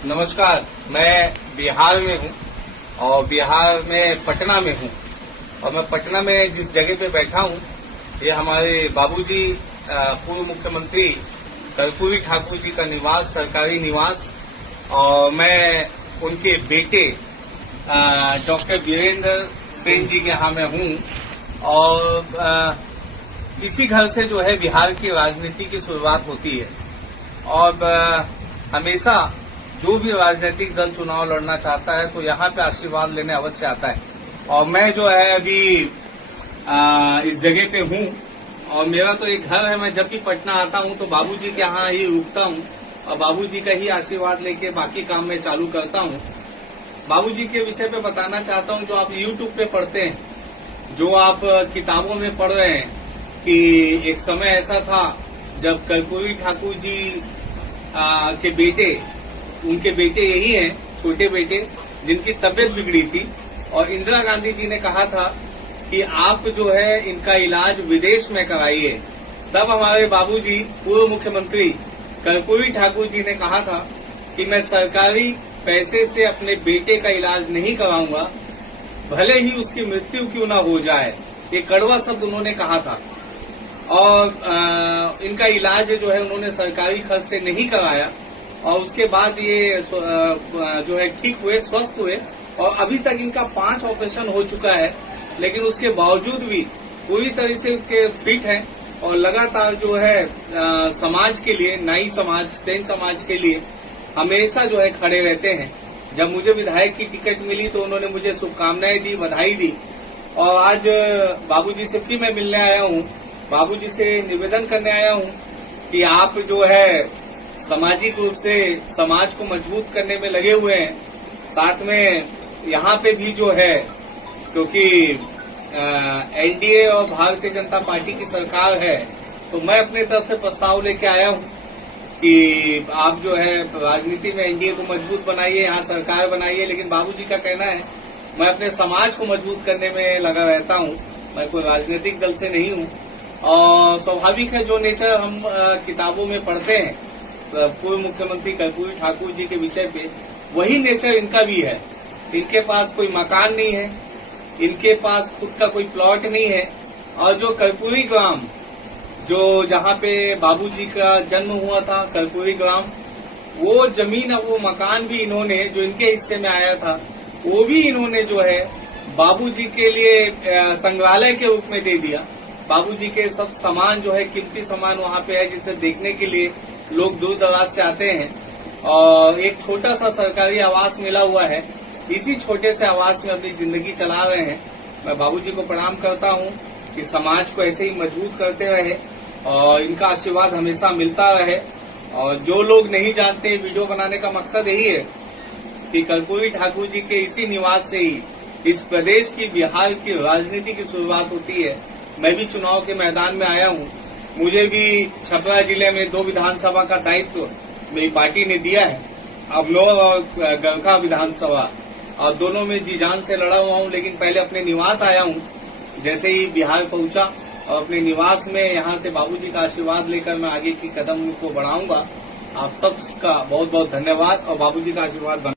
नमस्कार। मैं बिहार में हूँ और बिहार में पटना में हूँ और मैं पटना में जिस जगह पे बैठा हूँ ये हमारे बाबूजी पूर्व मुख्यमंत्री कर्पूरी ठाकुर जी का निवास, सरकारी निवास। और मैं उनके बेटे डॉक्टर वीरेंद्र सेन जी के यहाँ मैं हूँ और इसी घर से जो है बिहार की राजनीति की शुरुआत होती है और हमेशा जो भी राजनीतिक दल चुनाव लड़ना चाहता है तो यहाँ पे आशीर्वाद लेने अवश्य आता है। और मैं जो है अभी इस जगह पे हूँ और मेरा तो एक घर है। मैं जब भी पटना आता हूँ तो बाबूजी के यहाँ ही रुकता हूँ और बाबूजी का ही आशीर्वाद लेके बाकी काम में चालू करता हूँ। बाबूजी के विषय पे बताना चाहता हूँ, जो आप यूट्यूब पे पढ़ते हैं, जो आप किताबों में पढ़ रहे हैं कि एक समय ऐसा था जब कर्पूरी ठाकुर जी के बेटे, उनके बेटे यही हैं, छोटे बेटे, जिनकी तबीयत बिगड़ी थी और इंदिरा गांधी जी ने कहा था कि आप जो है इनका इलाज विदेश में कराइए। तब हमारे बाबूजी पूर्व मुख्यमंत्री कर्पूरी ठाकुर जी ने कहा था कि मैं सरकारी पैसे से अपने बेटे का इलाज नहीं कराऊंगा, भले ही उसकी मृत्यु क्यों ना हो जाए। ये कड़वा शब्द उन्होंने कहा था और इनका इलाज जो है उन्होंने सरकारी खर्च से नहीं कराया और उसके बाद ये जो है ठीक हुए, स्वस्थ हुए और अभी तक इनका 5 ऑपरेशन हो चुका है। लेकिन उसके बावजूद भी पूरी तरह से उनके फिट हैं और लगातार जो है समाज के लिए, नाई समाज, सेन समाज के लिए हमेशा जो है खड़े रहते हैं। जब मुझे विधायक की टिकट मिली तो उन्होंने मुझे शुभकामनाएं दी, बधाई दी और आज बाबूजी से फिर मैं मिलने आया हूँ। बाबूजी से निवेदन करने आया हूँ कि आप जो है सामाजिक रूप से समाज को मजबूत करने में लगे हुए हैं। साथ में यहाँ पे भी जो है, क्योंकि एनडीए और भारतीय जनता पार्टी की सरकार है, तो मैं अपने तरफ से प्रस्ताव लेके आया हूँ कि आप जो है राजनीति में एनडीए को मजबूत बनाइए, यहाँ सरकार बनाइए। लेकिन बाबूजी का कहना है मैं अपने समाज को मजबूत करने में लगा रहता हूँ, मैं कोई राजनीतिक दल से नहीं हूँ। और स्वाभाविक है, जो नेचर हम किताबों में पढ़ते हैं पूर्व मुख्यमंत्री कर्पूरी ठाकुर जी के विषय पे, वही नेचर इनका भी है। इनके पास कोई मकान नहीं है, इनके पास खुद का कोई प्लॉट नहीं है और जो कर्पूरी ग्राम, जो जहाँ पे बाबूजी का जन्म हुआ था, कर्पूरी ग्राम, वो जमीन और वो मकान भी इन्होंने, जो इनके हिस्से में आया था, वो भी इन्होंने जो है बाबूजी के लिए संग्रहालय के रूप में दे दिया। बाबूजी के सब सामान जो है, कीमती सामान वहाँ पे है, जिसे देखने के लिए लोग दूर दराज से आते हैं। और एक छोटा सा सरकारी आवास मिला हुआ है, इसी छोटे से आवास में अपनी जिंदगी चला रहे हैं। मैं बाबूजी को प्रणाम करता हूँ कि समाज को ऐसे ही मजबूत करते रहे और इनका आशीर्वाद हमेशा मिलता रहे। और जो लोग नहीं जानते, वीडियो बनाने का मकसद यही है कि कर्पूरी ठाकुर जी के इसी निवास से ही इस प्रदेश की, बिहार की राजनीति की शुरुआत होती है। मैं भी चुनाव के मैदान में आया हूँ। मुझे भी छपरा जिले में 2 विधानसभा का दायित्व मेरी पार्टी ने दिया है, अबनौर और गरखा विधानसभा, और दोनों में जी जान से लड़ा हुआ हूँ। लेकिन पहले अपने निवास आया हूँ। जैसे ही बिहार पहुंचा और अपने निवास में यहाँ से बाबूजी का आशीर्वाद लेकर मैं आगे की कदम को बढ़ाऊंगा। आप सबका बहुत बहुत धन्यवाद और बाबूजी का आशीर्वाद